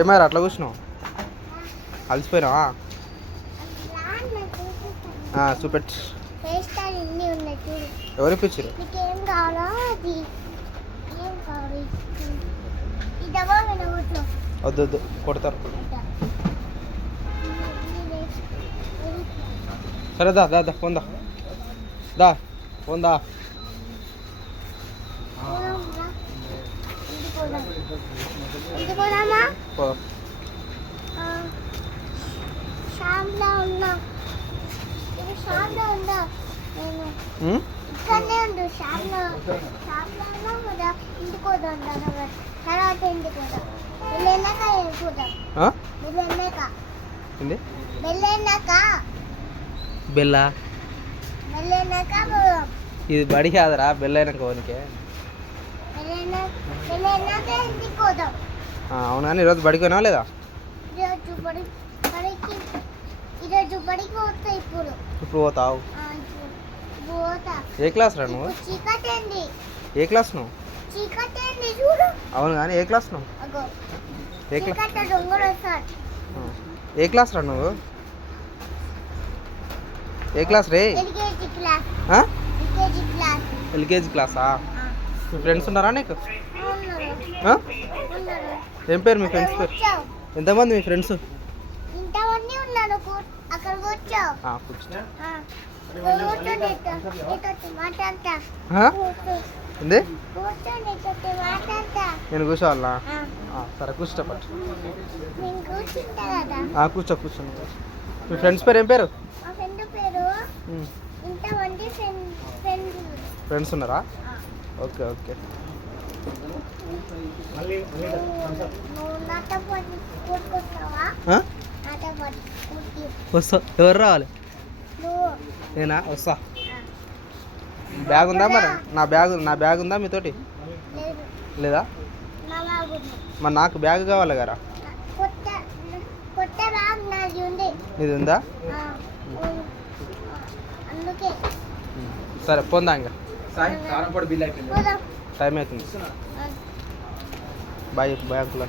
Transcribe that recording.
ఏమారు అట్లా కూర్చున్నావు? అలసిపోయినావా? చూపెట్టు. ఎవరు ఇప్పించారు? వద్దు వద్దు, కొడతారు. సరే దా దా దా పొందా దా పొందా. ఇక్కడనే ఉండు షాప్లో ఇంటికి పోదాం తర్వాత ఇంటికి పోదాం వెళ్ళాక వెళ్ళిపోదాం వెళ్ళాక బెల్లా వెళ్ళాక పోదాం. ఇది బడి కాదరా, బెల్లైనాక ఓనికే. వెళ్ళాక ఇంటికి పోదాం. అవునా, ఈరోజు బడికి పోయినావా లేదా? ఈరోజు బడికి పోతా. ఇప్పుడు పోతావు? పోతా. ఏ క్లాస్ రా నువ్వు? చీకటి అండి. ఏ క్లాస్ నువ్వు? చీకటి అండి చూడు. అవును కానీ ఏ క్లాస్ నువ్వు? ఏ క్లాస్? ఏ క్లాస్ రా నువ్వు? ఏ క్లాస్ రే? ఎల్కేజీ క్లాసా? మీ ఫ్రెండ్స్ ఉన్నారా నీకు? ఏం పేరు మీ ఫ్రెండ్స్ పేరు? ఎంతమంది మీ ఫ్రెండ్స్? నేను కూర్చోవాలా? సరే కూర్చో పట్టు. కూర్చో కూర్చోండి. మీ ఫ్రెండ్స్ పేరు ఏం పేరు? ఫ్రెండ్స్ ఉన్నారా? Okay okay. వస్తా. ఎవరు రావాలి? నేనా? వస్తా. బ్యాగ్ ఉందా మరి? నా బ్యాగ్ ఉందా మీతోటి? లేదా? మరి నాకు బ్యాగ్ కావాలి కదా. ఇది ఉందా? సరే పొందా. ఇంకా టైం అవుతుంది. Bye bye uncle.